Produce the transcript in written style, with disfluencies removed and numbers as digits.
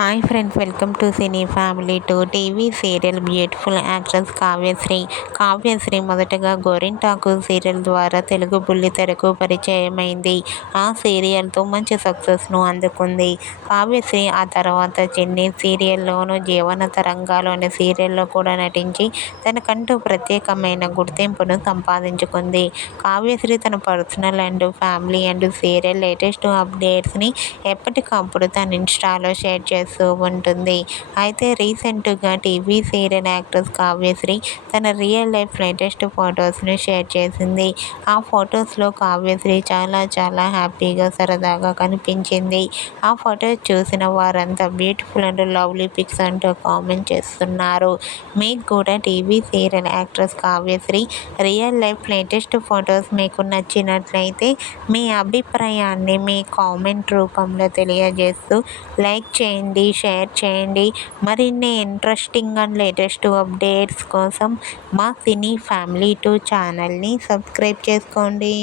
Hi friends, welcome to cine family to TV serial beautiful actress Kavyasri. Kavyasri మొదటగా గోరింటాకు serial ద్వారా తెలుగు బుల్లితెరకు పరిచయమైంది. ఆ సీరియల్తో మంచి సక్సెస్ను అందుకుంది. కావ్యశ్రీ ఆ తర్వాత చెన్నై సీరియల్లోనూ, జీవన తరంగాలోని సీరియల్లో కూడా నటించి తనకంటూ ప్రత్యేకమైన గుర్తింపును సంపాదించుకుంది. కావ్యశ్రీ తన personal and family and serial latest అప్డేట్స్ని ఎప్పటికప్పుడు తన ఇన్స్టాలో షేర్ చేస్తూ ఉంటుంది. అయితే రీసెంట్గా టీవీ సీరియల్ యాక్ట్రెస్ కావ్యశ్రీ తన రియల్ లైఫ్ లేటెస్ట్ ఫొటోస్ను షేర్ చేసింది. ఆ ఫొటోస్లో కావ్యశ్రీ చాలా హ్యాపీగా, సరదాగా కనిపించింది. ఆ ఫొటోస్ చూసిన వారంతా బ్యూటిఫుల్ అండ్ లవ్లీ పిక్స్ అంటూ కామెంట్ చేస్తున్నారు. మీకు కూడా TV serial actress Kavyasri real life latest photos మీకు నచ్చినట్లయితే మీ అభిప్రాయాన్ని మీ కామెంట్ రూపంలో తెలియజేస్తూ లైక్ చేయండి, షేర్ చేయండి. మరిన్ని ఇంట్రెస్టింగ్ అండ్ లేటెస్ట్ అప్డేట్స్ కోసం మా సినీ ఫ్యామిలీ 2 ఛానల్ని సబ్స్క్రైబ్ చేసుకోండి.